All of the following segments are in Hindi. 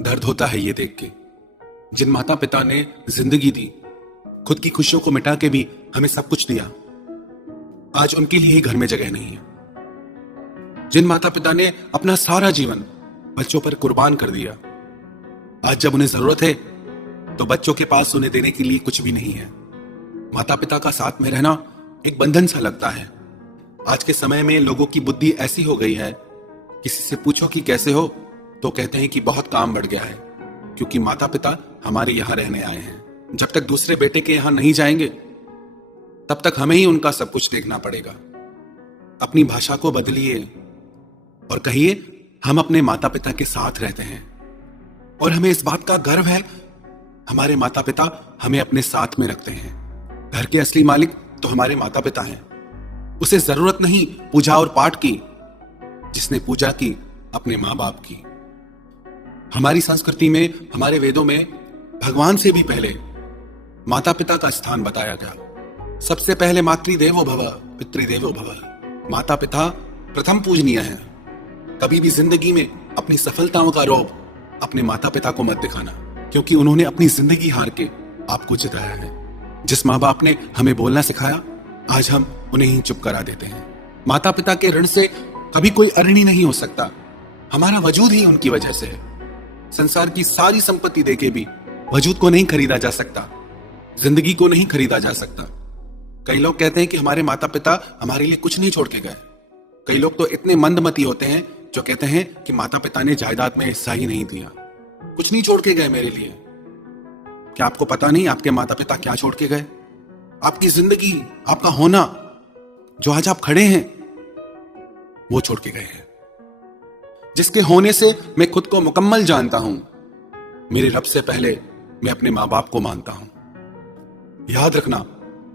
दर्द होता है ये देख के, जिन माता पिता ने जिंदगी दी, खुद की खुशियों को मिटा के भी हमें सब कुछ दिया, आज उनके लिए ही घर में जगह नहीं है। जिन माता पिता ने अपना सारा जीवन बच्चों पर कुर्बान कर दिया, आज जब उन्हें जरूरत है तो बच्चों के पास उन्हें देने के लिए कुछ भी नहीं है। माता पिता का साथ में रहना एक बंधन सा लगता है। आज के समय में लोगों की बुद्धि ऐसी हो गई है, किसी से पूछो कि कैसे हो तो कहते हैं कि बहुत काम बढ़ गया है, क्योंकि माता पिता हमारे यहां रहने आए हैं। जब तक दूसरे बेटे के यहां नहीं जाएंगे तब तक हमें ही उनका सब कुछ देखना पड़ेगा। अपनी भाषा को बदलिए और कहिए हम अपने माता पिता के साथ रहते हैं, और हमें इस बात का गर्व है हमारे माता पिता हमें अपने साथ में रखते हैं। घर के असली मालिक तो हमारे माता पिता हैं। उसे जरूरत नहीं पूजा और पाठ की, जिसने पूजा की अपने मां बाप की। हमारी संस्कृति में, हमारे वेदों में भगवान से भी पहले माता पिता का स्थान बताया गया। सबसे पहले मातृदेवो भव पितृदेवो भव। माता पिता प्रथम पूजनीय है। कभी भी जिंदगी में अपनी सफलताओं का रौब अपने माता पिता को मत दिखाना, क्योंकि उन्होंने अपनी जिंदगी हार के आपको जिताया है। जिस माँ बाप ने हमें बोलना सिखाया, आज हम उन्हें ही चुप करा देते हैं। माता पिता के ऋण से कभी कोई अऋणी नहीं हो सकता। हमारा वजूद ही उनकी वजह से है। संसार की सारी संपत्ति देके भी वजूद को नहीं खरीदा जा सकता, जिंदगी को नहीं खरीदा जा सकता। कई लोग कहते हैं कि हमारे माता पिता हमारे लिए कुछ नहीं छोड़ के गए। कई लोग तो इतने मंदमती होते हैं जो कहते हैं कि माता पिता ने जायदाद में हिस्सा ही नहीं दिया, कुछ नहीं छोड़ के गए मेरे लिए। क्या आपको पता नहीं आपके माता पिता क्या छोड़ के गए? आपकी जिंदगी, आपका होना, जो आज आप खड़े हैं, वो छोड़ के गए हैं। जिसके होने से मैं खुद को मुकम्मल जानता हूं, मेरे रब से पहले मैं अपने मां बाप को मानता हूं। याद रखना,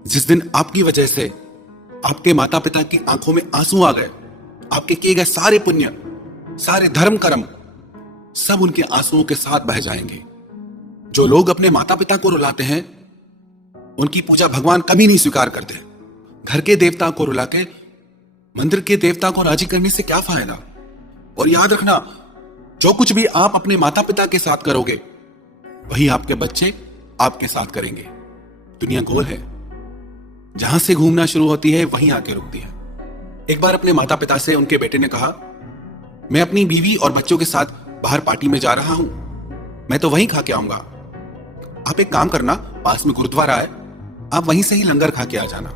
जिस दिन आपकी वजह से आपके माता पिता की आंखों में आंसू आ गए, आपके किए गए सारे पुण्य, सारे धर्म कर्म, सब उनके आंसुओं के साथ बह जाएंगे। जो लोग अपने माता पिता को रुलाते हैं, उनकी पूजा भगवान कभी नहीं स्वीकार करते। घर के देवता को रुला के मंदिर के देवता को राजी करने से क्या फायदा? और याद रखना, जो कुछ भी आप अपने माता पिता के साथ करोगे, वही आपके बच्चे आपके साथ करेंगे। दुनिया गोल है, जहां से घूमना शुरू होती है वहीं आके रुकती है। एक बार अपने माता पिता से उनके बेटे ने कहा, मैं अपनी बीवी और बच्चों के साथ बाहर पार्टी में जा रहा हूं, मैं तो वहीं खा के आऊंगा। आप एक काम करना, पास में गुरुद्वारा है, आप वहीं से ही लंगर खा के आ जाना।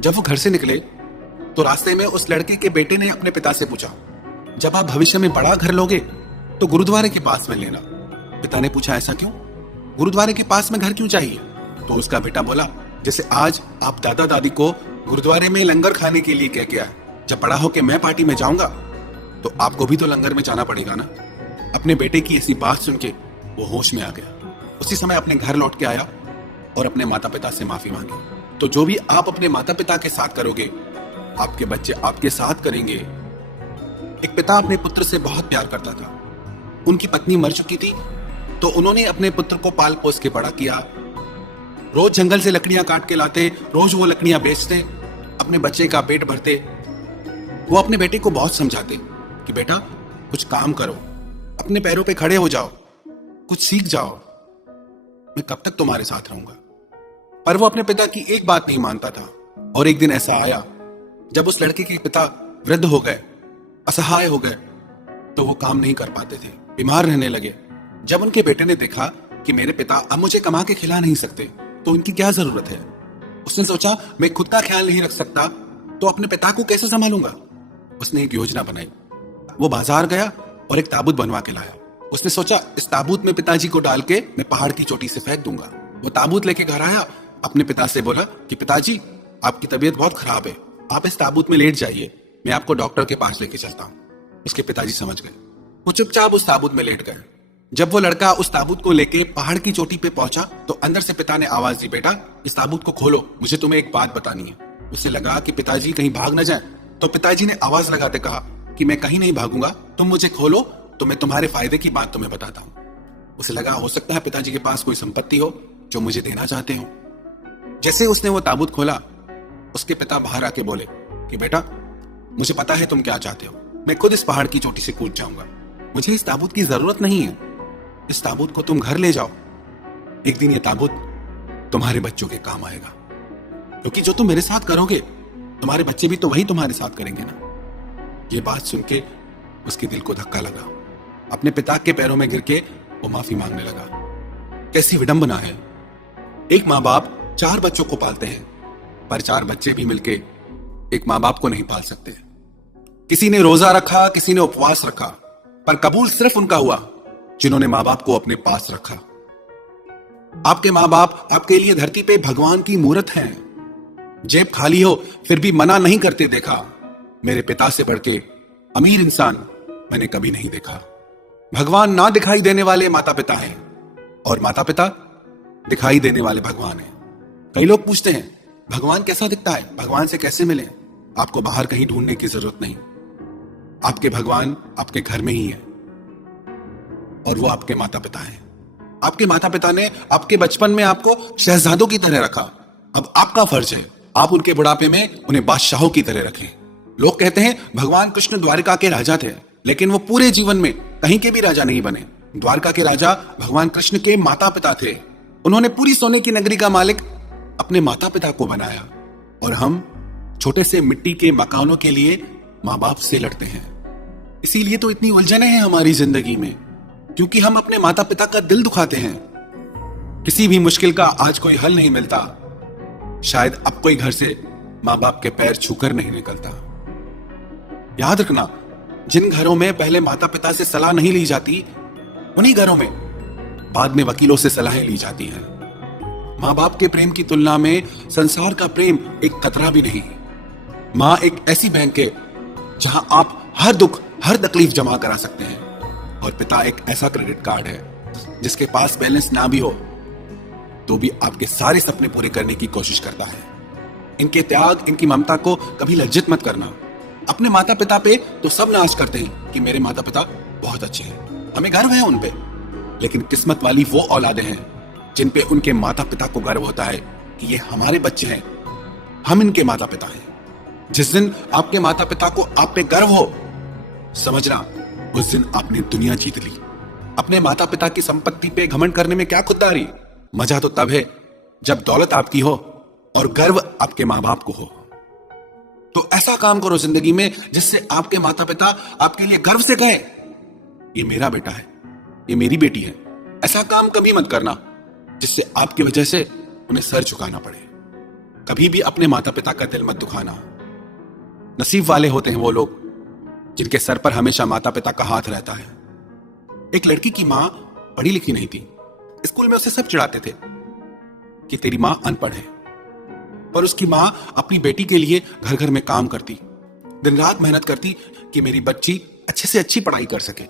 जब वो घर से निकले तो रास्ते में उस लड़के के बेटे ने अपने पिता से पूछा, जब आप भविष्य में बड़ा घर लोगे तो गुरुद्वारे के पास में लेना। पिता ने पूछा, ऐसा क्यों? गुरुद्वारे के पास में घर क्यों चाहिए? तो उसका बेटा बोला, जैसे आज आप दादा दादी को गुरुद्वारे में लंगर खाने के लिए कह के आए, जब बड़ा होके मैं पार्टी में जाऊंगा तो आपको भी तो लंगर में जाना पड़ेगा ना। अपने बेटे की ऐसी बात सुन के वो होश में आ गया। उसी समय अपने घर लौट के आया और अपने माता पिता से माफी मांगी। तो जो भी आप अपने माता पिता के साथ करोगे, आपके बच्चे आपके साथ करेंगे। एक पिता अपने पुत्र से बहुत प्यार करता था। उनकी पत्नी मर चुकी थी, तो उन्होंने अपने पुत्र को पाल पोस के बड़ा किया। रोज जंगल से लकड़ियां काट के लाते, रोज वो लकड़ियां बेचते, अपने बच्चे का पेट भरते। वो अपने बेटे को बहुत समझाते कि बेटा कुछ काम करो, अपने पैरों पे खड़े हो जाओ, कुछ सीख जाओ, मैं कब तक तुम्हारे साथ रहूंगा। पर वो अपने पिता की एक बात नहीं मानता था। और एक दिन ऐसा आया जब उस लड़के के पिता वृद्ध हो गए, असहाय हो गए, तो वो काम नहीं कर पाते थे, बीमार रहने लगे। जब उनके बेटे ने देखा कि मेरे पिता अब मुझे कमा के खिला नहीं सकते, तो इनकी क्या जरूरत है, उसने सोचा मैं खुद का ख्याल नहीं रख सकता तो अपने पिता को कैसे संभालूंगा। उसने एक योजना बनाई। वो बाजार गया और एक ताबूत बनवा के लाया। उसने सोचा इस ताबूत में पिताजी को डाल के मैं पहाड़ की चोटी से फेंक दूंगा। वो ताबूत लेके घर आया, अपने पिता से बोला कि पिताजी आपकी तबीयत बहुत खराब है, आप इस ताबूत में लेट जाइए, मैं आपको डॉक्टर के पास लेके चलता हूँ। उसके पिताजी समझ गए। वो चुपचाप उस ताबूत में लेट गए। जब वो लड़का उस ताबूत को लेके पहाड़ की चोटी पे पहुंचा तो अंदर से पिता ने आवाज दी, बेटा इस ताबूत को खोलो, मुझे तुम्हें एक बात बतानी है। उसे लगा कि पिताजी कहीं भाग न जाए, तो पिताजी ने आवाज लगाते कहा कि मैं कहीं नहीं भागूंगा, तुम मुझे खोलो तो मैं तुम्हारे फायदे की बात तुम्हें बताता हूँ। उसे लगा हो सकता है पिताजी के पास कोई संपत्ति हो जो मुझे देना चाहते हो। जैसे उसने वो ताबूत खोला, उसके पिता बाहर आके बोले कि बेटा मुझे पता है तुम क्या चाहते हो, मैं खुद इस पहाड़ की चोटी से कूद जाऊंगा, मुझे इस ताबूत की जरूरत नहीं है। इस ताबूत को तुम घर ले जाओ। एक दिन ये ताबूत तुम्हारे बच्चों के काम आएगा, क्योंकि जो तुम मेरे साथ करोगे तुम्हारे बच्चे भी तो वही तुम्हारे साथ करेंगे ना। ये बात सुन के उसके दिल को धक्का लगा। अपने पिता के पैरों में गिर के वो माफी मांगने लगा। कैसी विडंबना है, एक माँ बाप 4 बच्चों को पालते हैं, पर 4 बच्चे भी मिलके एक माँ बाप को नहीं पाल सकते। किसी ने रोजा रखा, किसी ने उपवास रखा, पर कबूल सिर्फ उनका हुआ जिन्होंने माँ बाप को अपने पास रखा। आपके माँ बाप आपके लिए धरती पे भगवान की मूरत हैं। जेब खाली हो फिर भी मना नहीं करते देखा। मेरे पिता से बढ़ के अमीर इंसान मैंने कभी नहीं देखा। भगवान ना दिखाई देने वाले माता पिता हैं और माता पिता दिखाई देने वाले भगवान हैं। कई लोग पूछते हैं भगवान कैसा दिखता है, भगवान से कैसे मिले। आपको बाहर कहीं ढूंढने की जरूरत नहीं, आपके भगवान आपके घर में ही है और वो आपके माता पिता हैं। आपके माता पिता ने आपके बचपन में आपको शहजादों की तरह रखा। अब आपका फर्ज है आप उनके बुढ़ापे में उन्हें बादशाहों की तरह रखें। लोग कहते हैं भगवान कृष्ण द्वारिका के राजा थे, लेकिन वो पूरे जीवन में कहीं के भी राजा नहीं बने। द्वारका के राजा भगवान कृष्ण के माता पिता थे। उन्होंने पूरी सोने की नगरी का मालिक अपने माता पिता को बनाया और हम छोटे से मिट्टी के मकानों के लिए माँ बाप से लड़ते हैं। इसीलिए तो इतनी उलझनें हैं हमारी जिंदगी में, क्योंकि हम अपने माता पिता का दिल दुखाते हैं। किसी भी मुश्किल का आज कोई हल नहीं मिलता, शायद अब कोई घर से माँ बाप के पैर छूकर नहीं निकलता। याद रखना, जिन घरों में पहले माता पिता से सलाह नहीं ली जाती, उन्हीं घरों में बाद में वकीलों से सलाहें ली जाती हैं। माँ बाप के प्रेम की तुलना में संसार का प्रेम एक कतरा भी नहीं। माँ एक ऐसी बैंक है जहां आप हर दुख हर तकलीफ जमा करा सकते हैं, और पिता एक ऐसा क्रेडिट कार्ड है जिसके पास बैलेंस ना भी हो तो भी आपके सारे सपने पूरे करने की कोशिश करता है। इनके त्याग, इनकी ममता को कभी लज्जित मत करना। अपने माता पिता पे तो सब नाज करते हैं कि मेरे माता पिता बहुत अच्छे हैं, हमें गर्व है उन पे, लेकिन किस्मत वाली वो औलादें हैं जिन पे उनके माता पिता को गर्व होता है कि ये हमारे बच्चे हैं, हम इनके माता पिता हैं। जिस दिन आपके माता पिता को आप पे गर्व हो, समझना उस दिन आपने दुनिया जीत ली। अपने माता पिता की संपत्ति पे घमंड करने में क्या खुददारी। मजा तो तब है जब दौलत आपकी हो और गर्व आपके माँ बाप को हो। तो ऐसा काम करो जिंदगी में जिससे आपके माता पिता आपके लिए गर्व से कहे ये मेरा बेटा है, ये मेरी बेटी है। ऐसा काम कभी मत करना जिससे आपकी वजह से उन्हें सर झुकाना पड़े। कभी भी अपने माता पिता का दिल मत दुखाना। नसीब वाले होते हैं वो लोग जिनके सर पर हमेशा माता पिता का हाथ रहता है। एक लड़की की मां पढ़ी लिखी नहीं थी। स्कूल में उसे सब चिढ़ाते थे कि तेरी मां अनपढ़ है, पर उसकी मां अपनी बेटी के लिए घर घर में काम करती, दिन रात मेहनत करती कि मेरी बच्ची अच्छे से अच्छी पढ़ाई कर सके।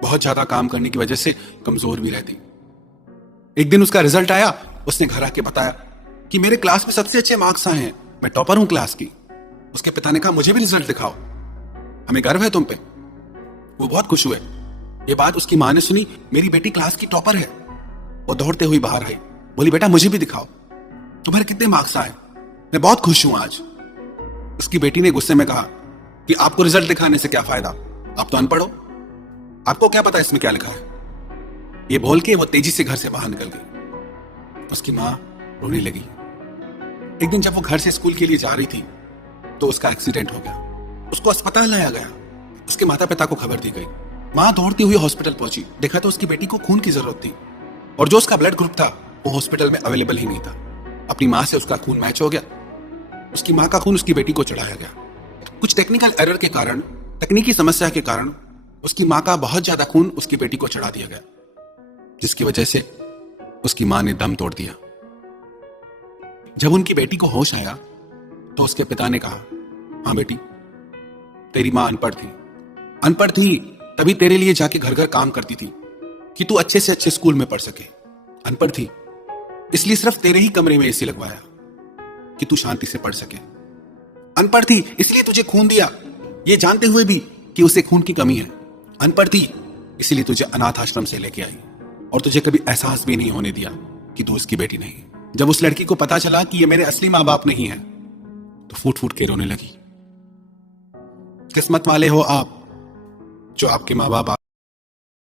बहुत ज्यादा काम करने की वजह से कमजोर भी रहती। एक दिन उसका रिजल्ट आया, उसने घर आके बताया कि मेरे क्लास में सबसे अच्छे मार्क्स आए हैं, मैं टॉपर हूं क्लास की। उसके पिता ने कहा मुझे भी रिजल्ट दिखाओ, हमें गर्व है तुम पे। वो बहुत खुश हुए। ये बात उसकी मां ने सुनी, मेरी बेटी क्लास की टॉपर है। वो दौड़ते हुए बाहर आई, बोली बेटा मुझे भी दिखाओ, तुम्हारे कितने मार्क्स आए, मैं बहुत खुश हूं आज। उसकी बेटी ने गुस्से में कहा कि आपको रिजल्ट दिखाने से क्या फायदा, आप तो अनपढ़ हो, आपको क्या पता इसमें क्या लिखा है। ये बोल के वो तेजी से घर से बाहर निकल गई। उसकी मां रोने लगी। एक दिन जब वो घर से स्कूल के लिए जा रही थी तो उसका एक्सीडेंट हो गया। उसको अस्पताल लाया गया। उसके माता पिता को खबर दी गई। मां दौड़ती हुई हॉस्पिटल पहुंची। देखा तो उसकी बेटी को खून की जरूरत थी और जो उसका ब्लड ग्रुप था वो हॉस्पिटल में अवेलेबल ही नहीं था। अपनी मां से उसका खून मैच हो गया। उसकी मां का खून उसकी बेटी को चढ़ाया गया। कुछ टेक्निकल एरर के कारण, तकनीकी समस्या के कारण उसकी मां का बहुत ज्यादा खून उसकी बेटी को चढ़ा दिया गया, जिसकी वजह से उसकी मां ने दम तोड़ दिया। जब उनकी बेटी को होश आया तो उसके पिता ने कहा, हाँ बेटी, तेरी मां अनपढ़ थी तभी तेरे लिए जाके घर घर काम करती थी कि तू अच्छे से अच्छे स्कूल में पढ़ सके। अनपढ़ थी इसलिए सिर्फ तेरे ही कमरे में एसी लगवाया कि तू शांति से पढ़ सके। अनपढ़ थी इसलिए तुझे खून दिया, ये जानते हुए भी कि उसे खून की कमी है। अनपढ़ थी इसलिए तुझे अनाथ आश्रम से लेके आई और तुझे कभी एहसास भी नहीं होने दिया कि तू उसकी बेटी नहीं। जब उस लड़की को पता चला कि ये मेरे असली माँ बाप नहीं है तो फूट फूट के रोने लगी। किस्मत वाले हो आप जो आपके माँ बाप